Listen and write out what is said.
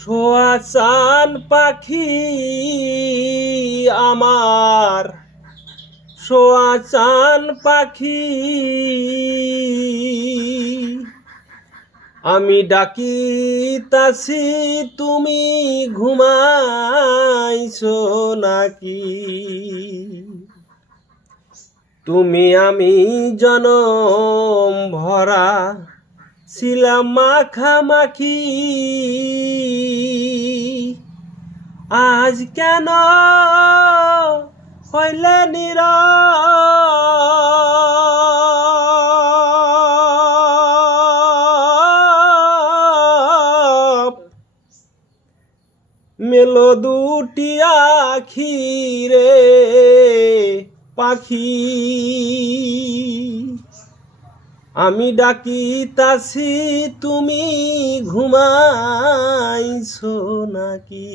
সোয়া চান পাখি আমার, সোয়া চান পাখি আমি ডাকিতাছি, তুমি ঘুমাইছো নাকি? তুমি আমি জনম ভরা ছিলাম মাখামাখি, আজ কেন হইলে নীরব? মেলো দুটি আখি রে পাখি, আমি ডাকিতাছি, তুমি ঘুমাইছো নাকি?